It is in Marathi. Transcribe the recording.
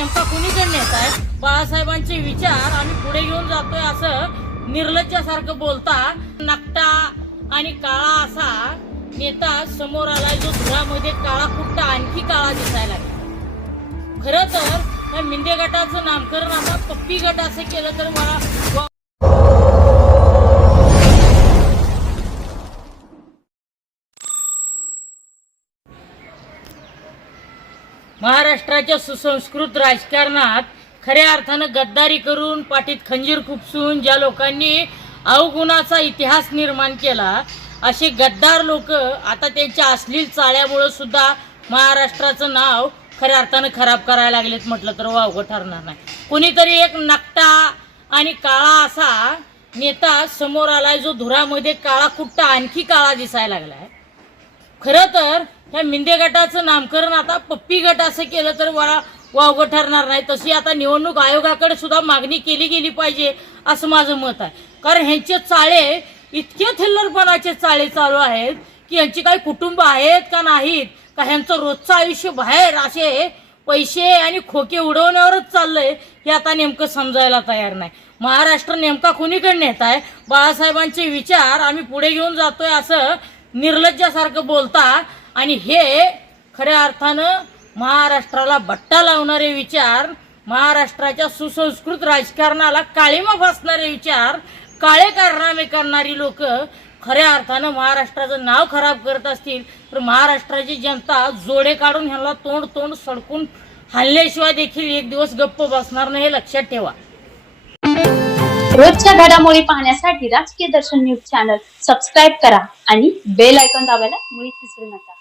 नेमका कुणीकडे नेत आहे बाळासाहेबांचे विचार आम्ही पुढे घेऊन जातोय असं निर्लज्जासारखं बोलता. नकटा आणि काळा असा नेता समोर आलाय जो धुरामध्ये काळा कुट्टा आणखी काळा दिसायला खरं तर मिंदे गटाचं नामकरण आता पप्पी गट असं केलं तर मला महाराष्ट्राच्या सुसंस्कृत राजकारणात खऱ्या अर्थानं गद्दारी करून पाठीत खंजीर खुपसून ज्या लोकांनी अवगुणाचा इतिहास निर्माण केला असे गद्दार लोक आता त्यांच्या अश्लील चाळ्यामुळं सुद्धा महाराष्ट्राचं नाव खऱ्या अर्थानं खराब करायला लागलेत म्हटलं तर वावगं ठरणार नाही. कोणीतरी एक नकटा आणि काळा असा नेता समोर आलाय जो धुरामध्ये काळा कुट्टा आणखी काळा दिसायला लागलाय. खरं तर ह्या मिंदे गटाचं नामकरण आता पप्पी गट असं केलं तर मला वावगं ठरणार नाही. तशी आता निवडणूक आयोगाकडे सुद्धा मागणी केली गेली पाहिजे असं माझं मत आहे. कारण ह्यांचे चाळे इतके थिल्लरपणाचे चाळे चालू आहेत की ह्यांची काही कुटुंब आहेत का नाहीत का ह्यांचं रोजचं आयुष्य बाहेर असे पैसे आणि खोके उडवण्यावरच चाललंय हे आता नेमकं समजायला तयार नाही. महाराष्ट्र नेमका कुणीकडे नेत आहे बाळासाहेबांचे विचार आम्ही पुढे घेऊन जातोय असं निर्लज्जासारखं बोलता आणि हे खऱ्या अर्थानं महाराष्ट्राला बट्टा लावणारे विचार महाराष्ट्राच्या सुसंस्कृत राजकारणाला काळीमा फासणारे विचार काळे कारनामे करणारी लोक खऱ्या अर्थानं महाराष्ट्राचं नाव खराब करत असतील तर महाराष्ट्राची जनता जोडे काढून ह्याला तोंड तोंड सडकून हल्ल्याशिवाय देखील एक दिवस गप्प बसणार नाही हे लक्षात ठेवा. रोजच्या घडामोडी पाहण्यासाठी राजकीय दर्शन न्यूज चॅनल सबस्क्राईब करा आणि बेल आयकॉन दाबायला मुळीच विसरू नका.